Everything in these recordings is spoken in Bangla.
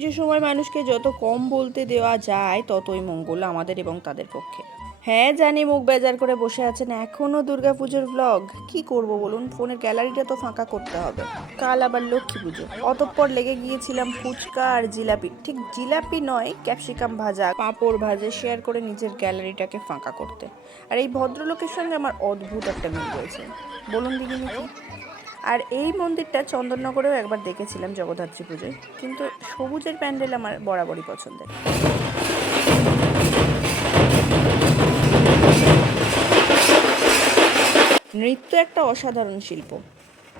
কিছু সময় মানুষকে যত কম বলতে দেওয়া যায়, ততই মঙ্গল আমাদের এবং তাদের পক্ষে। হ্যাঁ জানি মুখ বেজার করে বসে আছেন এখনও দুর্গাপুজোর ব্লগ কি করব বলুন? ফোনের গ্যালারিটা তো ফাঁকা করতে হবে। কাল আবার লক্ষ্মী পুজো। অতঃপর লেগে গিয়েছিলাম ফুচকা আর জিলাপি। ঠিক জিলাপি নয়, ক্যাপসিকাম ভাজা। পাঁপড় ভাজে শেয়ার করে নিজের গ্যালারিটাকে ফাঁকা করতে। আর এই ভদ্রলোকের সঙ্গে আমার অদ্ভুত একটা মিল রয়েছে। বলুন দিদি আর এই মন্দিরটা চন্দননগরেও একবার দেখেছিলাম জগদ্ধাত্রী পুজোয়। কিন্তু সবুজের প্যান্ডেল আমার বরাবরই পছন্দের। নৃত্য একটা অসাধারণ শিল্প,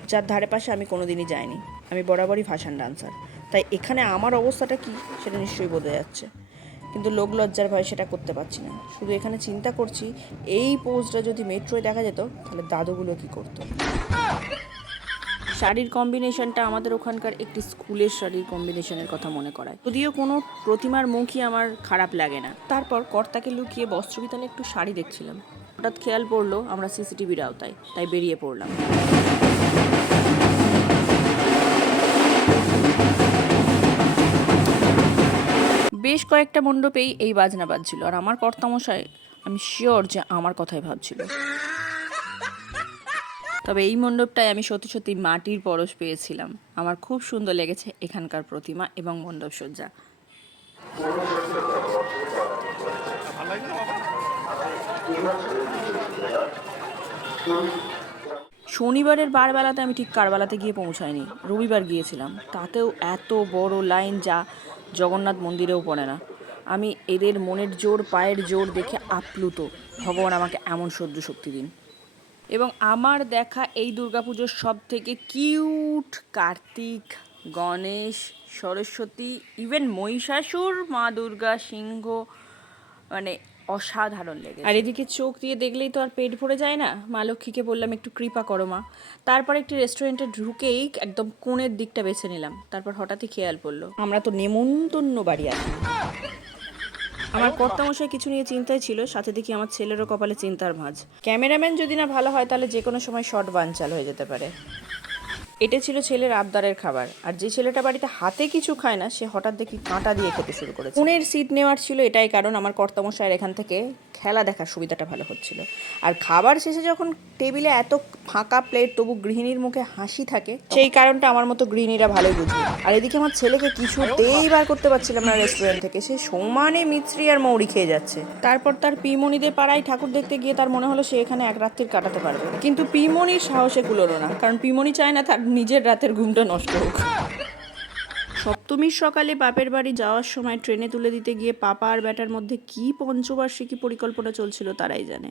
যার ধারে পাশে আমি কোনোদিনই যাইনি। আমি বরাবরই ভাষান ডান্সার। তাই এখানে আমার অবস্থাটা কি সেটা নিশ্চয়ই বোঝা যাচ্ছে। কিন্তু লোক লজ্জার ভয়ে সেটা করতে পারছি না। শুধু এখানে চিন্তা করছি, এই পোজটা যদি মেট্রোয় দেখা যেত, তাহলে দাদুগুলো কি করতো? শাড়ির কম্বিনেশনটা আমাদের ওখানকার একটি স্কুলের শাড়ির কম্বিনেশনের কথা মনে করায়। যদিও কোনো প্রতিমার মুখই আমার খারাপ লাগে না। তারপর কর্তাকে লুকিয়ে বস্ত্রবিতানে একটু শাড়ি দেখছিলাম। হঠাৎ খেয়াল পড়ল, আমরা সিসিটিভির আওতায়, তাই বেরিয়ে পড়লাম। বেশ কয়েকটা মণ্ডপেই এই বাজনা বাজছিল, আর আমার কর্তামশাই, আমি শিওর যে আমার কথাই ভাবছিল। তবে এই মণ্ডপটায় আমি সত্যি সত্যি মাটির পরশ পেয়েছিলাম। আমার খুব সুন্দর লেগেছে এখানকার প্রতিমা এবং মণ্ডপ সজ্জা শনিবারের বারবেলাতে আমি ঠিক কারবেলাতে গিয়ে পৌঁছাইনি। রবিবার গিয়েছিলাম। তাতেও এত বড় লাইন যা জগন্নাথ মন্দিরেও পড়ে না। আমি এদের মনের জোর, পায়ের জোর দেখে আপ্লুত। ভগবান আমাকে এমন সহ্য শক্তি দিন। এবং আমার দেখা এই দুর্গাপুজোর সব থেকে কিউট কার্তিক, গণেশ, সরস্বতী, ইভেন মহিষাসুর, মা দুর্গা, সিংহ মানে অসাধারণ লেগে আর এদিকে চোখ দিয়ে দেখলেই তো আর পেট ভরে যায় না? মা লক্ষ্মীকে বললাম, একটু কৃপা করো মা। তারপর একটি রেস্টুরেন্টে ঢুকেই একদম কোণের দিকটা বেছে নিলাম। তারপর হঠাৎই খেয়াল পড়ল, আমরা তো নেমন্তন্ন বাড়ি আছি আমার কর্তামশাই কিছু নিয়ে চিন্তায় ছিল, সাথে দেখি আমার ছেলেরও কপালে চিন্তার ভাঁজ। ক্যামেরাম্যান যদি না ভালো হয়, তাহলে যে কোনো সময় শর্ট বানচাল হয়ে যেতে পারে। এটা ছিল ছেলের আবদারের খাবার। আর যে ছেলেটা বাড়িতে হাতে কিছু খায় না, সে হঠাৎ দেখি কাঁটা দিয়ে খেতে শুরু করেছে। পুনের সিট নেওয়ার ছিল এটাই কারণ আমার কর্তামশায়ের এখান থেকে খেলা দেখার সুবিধাটা ভালো হচ্ছিল। আর খাবার শেষে যখন টেবিলে এত ফাঁকা প্লেট, তবু গৃহিণীর মুখে হাসি থাকে, সেই কারণটা আমার মতো গৃহিণীরা ভালোই বুঝবে আর এদিকে আমার ছেলেকে কিছুতেই বার করতে পারছিলাম না রেস্টুরেন্ট থেকে। সে সমানে মিত্রি আর মৌরি খেয়ে যাচ্ছে। তারপর তার পিমনিদের পাড়ায় ঠাকুর দেখতে গিয়ে তার মনে হলো সে এখানে এক রাত্রির কাটাতে পারবে। কিন্তু পিমনির সাহসে কুলোলো না, কারণ পিমনি চায় না তার নিজের রাতের ঘুমটা নষ্ট হোক। সপ্তমীর সকালে বাপের বাড়ি যাওয়ার সময় ট্রেনে তুলে দিতে গিয়ে পাপা আর ব্যাটার মধ্যে কি পঞ্চবার্ষিকী পরিকল্পনা চলছিল তারাই জানে।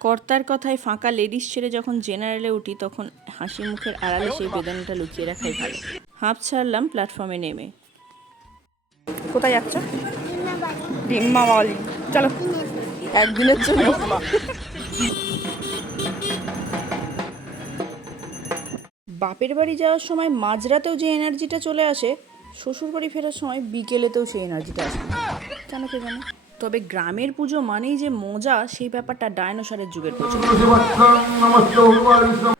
কর্তার কথায় ফাঁকা লেডিস ছেড়ে যখন জেনারেলে উঠি, তখন হাসি মুখের আড়ালে সেই বেদনাটা লুকিয়ে রাখাই ভালো। হাঁপ ছাড়লাম প্ল্যাটফর্মে নেমে। কোথায় যাচ্ছ? ডিম্মা চলো। একদিনের জন্য। বাপের বাড়ি যাওয়ার সময় মাঝরাতেও যে এনার্জিটা চলে আসে শ্বশুর বাড়ি ফেরার সময় বিকেলেতেও সেই এনার্জিটা আসে। কেন কে জানে? তবে গ্রামের পুজো মানেই যে মজা, সেই ব্যাপারটা ডায়নোসরের যুগের পুজো।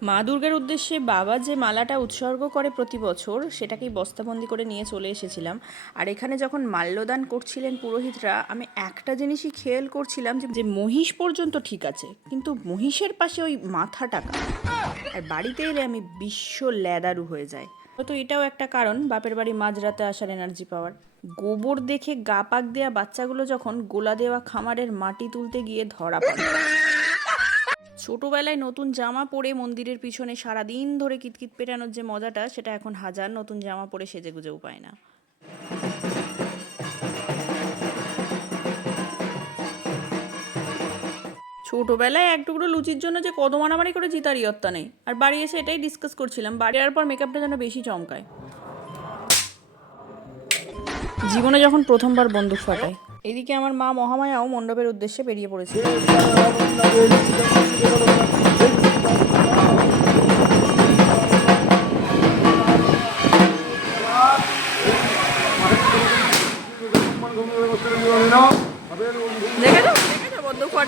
মা দুর্গার উদ্দেশ্যে বাবা যে মালাটা উৎসর্গ করে প্রতি বছর, সেটাকেই বস্তাবন্দি করে নিয়ে চলে এসেছিলাম। আর এখানে যখন মাল্যদান করছিলেন পুরোহিতরা, আমি একটা জিনিসই খেয়াল করছিলাম যে- মহিষ পর্যন্ত ঠিক আছে, কিন্তু মহিষের পাশে ওই মাথাটা কার? আর বাড়িতে এলে আমি বিশ্ব ল্যাদারু হয়ে যায় হয়তো এটাও একটা কারণ, বাপের বাড়ি মাঝরাতে আসার এনার্জি পাওয়ার। গোবর দেখে গা পাক দেওয়া বাচ্চাগুলো যখন গোলা দেওয়া খামারের মাটি তুলতে গিয়ে ধরা পড়ে। ছোটবেলায় নতুন জামা পরে মন্দিরের পিছনে সারাদিন ধরে কিতকিত পেটানোর যে মজাটা, সেটা এখন হাজার নতুন জামা পরে সেজে গুজেও পায় না। ছোটবেলায় এক টুকরো লুচির জন্য যে কত মারামারি করে জিতার ইয়ত্তা নেই। আর বাড়ি এসে এটাই ডিসকাস করছিলাম, বাড়ি আর পর মেকআপটা যেন বেশি চমকায়। জীবনে যখন প্রথমবার বন্দুক ফাটায় এদিকে আমার মা মহামায়াও মণ্ডপের উদ্দেশ্যে বেরিয়ে পড়েছে।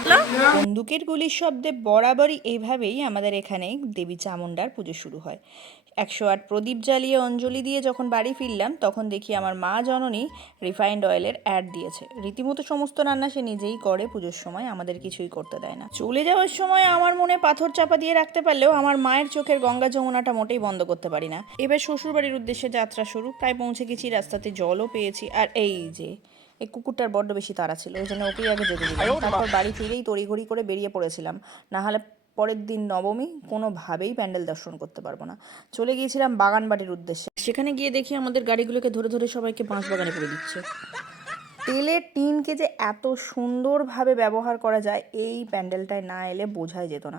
ফাটলো বন্দুকের গুলির শব্দে বরাবরই এইভাবেই আমাদের এখানে দেবী চামুণ্ডার পুজো শুরু হয়। একশো আট প্রদীপ জ্বালিয়ে অঞ্জলি দিয়ে যখন বাড়ি ফিরলাম, তখন দেখি আমার মা জননী রিফাইন্ড অয়েলের অ্যাড দিয়েছে। রীতিমতো সমস্ত রান্না সে নিজেই করে, পুজোর সময় আমাদের কিছুই করতে দেয় না। চলে যাওয়ার সময় আমার মনে পাথর চাপা দিয়ে রাখতে পারলেও আমার মায়ের চোখের গঙ্গা যমুনাটা মোটেই বন্ধ করতে পারি না। এবার শ্বশুরবাড়ির উদ্দেশ্যে যাত্রা শুরু, প্রায় পৌঁছে গেছি, রাস্তাতে জলও পেয়েছি। আর এই যে এই কুকুরটার বড্ড বেশি তাড়া ছিল ওই জন্য ওকেই আগে যেতে দিলাম। তারপর বাড়ি ফিরেই তড়িঘড়ি করে বেরিয়ে পড়েছিলাম। না হলে পরের দিন নবমী কোনোভাবেই প্যান্ডেল দর্শন করতে পারব না। চলে গিয়েছিলাম বাগানবাড়ির উদ্দেশ্যে। সেখানে গিয়ে দেখি আমাদের গাড়িগুলোকে ধরে ধরে সবাইকে বাঁশ বাগানে করে দিচ্ছে। তেলের টিনকে যে এত সুন্দরভাবে ব্যবহার করা যায় এই প্যান্ডেলটায় না এলে বোঝাই যেত না।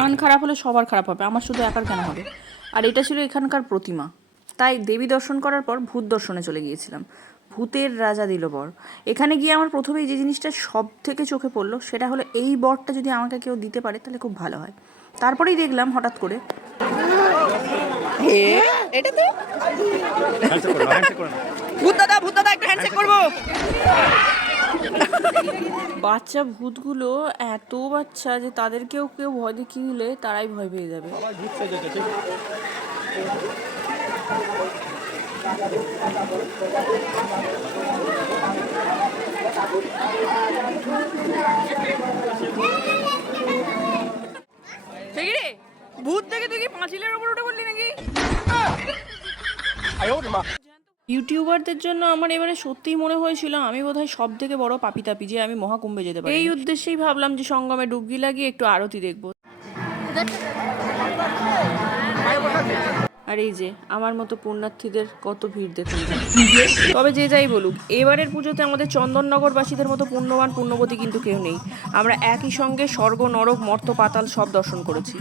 কান খারাপ হলে সবার খারাপ হবে আমার শুধু একার কেন হবে। আর এটা ছিল এখানকার প্রতিমা। তাই দেবী দর্শন করার পর ভূত দর্শনে চলে গিয়েছিলাম। ভূতের রাজা দিল বর। এখানে গিয়ে আমার প্রথমেই যে জিনিসটা সব থেকে চোখে পড়ল সেটা হলো এই বরটা যদি আমাকে কেউ দিতে পারে তাহলে খুব ভালো হয়। তারপরেই দেখলাম হঠাৎ করে এটা তো? ভূত দাদা ভূত দাদা একটু হ্যান্ডশেক করব। বাচ্চা ভূতগুলো এত বাচ্চা যে তাদেরকেও কেউ ভয় দেখিয়ে দিলে তারাই ভয় পেয়ে যাবে। ভূত দেখে তুই কি পাঁচিলের ওপর উঠে বললি নাকি? ইউটিউবারদের জন্য আমার এবারে সত্যিই মনে হয়েছিল, আমি বোধহয় সব থেকে বড় পাপি তাপি যে আমি মহাকুম্ভে যেতে পারি এই উদ্দেশ্যেই ভাবলাম যে সঙ্গমে ডুবকি লাগিয়ে একটু আরতি দেখব। আর এই যে, আমার মতো পুণ্যার্থীদের কত ভিড় দেখুন। তবে যে যাই বলুক, এবারের পুজোতে আমাদের চন্দননগরবাসীদের মতো পুণ্যবান পুণ্যবতী কিন্তু কেউ নেই। আমরা একই সঙ্গে স্বর্গ, নরক মর্ত পাতাল সব দর্শন করেছি।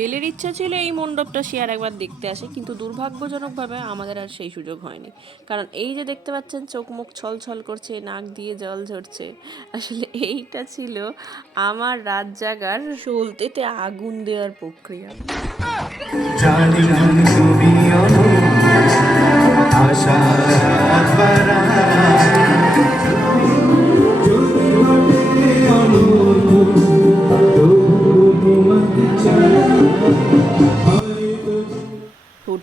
ছেলের ইচ্ছা ছিল এই মণ্ডপটা সে আর একবার দেখতে আসে, কিন্তু দুর্ভাগ্যজনকভাবে আমাদের আর সেই সুযোগ হয়নি। কারণ এই যে দেখতে পাচ্ছেন চোখ মুখ ছল ছল করছে, নাক দিয়ে জল ঝরছে। আসলে এইটা ছিল আমার রাত জাগার সলতেতে আগুন দেওয়ার প্রক্রিয়া। আশা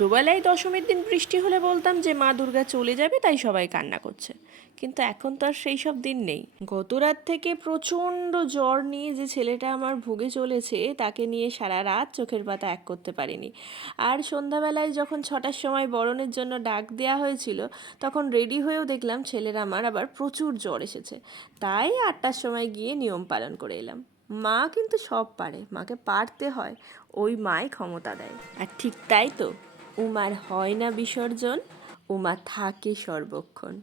ছোটোবেলায় দশমীর দিন বৃষ্টি হলে বলতাম যে, মা দুর্গা চলে যাবে, তাই সবাই কান্না করছে। কিন্তু এখন তো আর সেই সব দিন নেই। গত রাত থেকে প্রচণ্ড জ্বর নিয়ে যে ছেলেটা আমার ভুগে চলেছে, তাকে নিয়ে সারা রাত চোখের পাতা এক করতে পারিনি। আর সন্ধ্যাবেলায় যখন ছটার সময় বরণের জন্য ডাক দেওয়া হয়েছিল, তখন রেডি হয়েও দেখলাম ছেলের আমার আবার প্রচুর জ্বর এসেছে। তাই আটটার সময় গিয়ে নিয়ম পালন করে এলাম। মা কিন্তু সব পারে, মাকে পারতে হয়, ওই মাই ক্ষমতা দেয়। আর ঠিক তাই তো। উমার হয় না বিসর্জন উমা থাকে সর্বক্ষণ।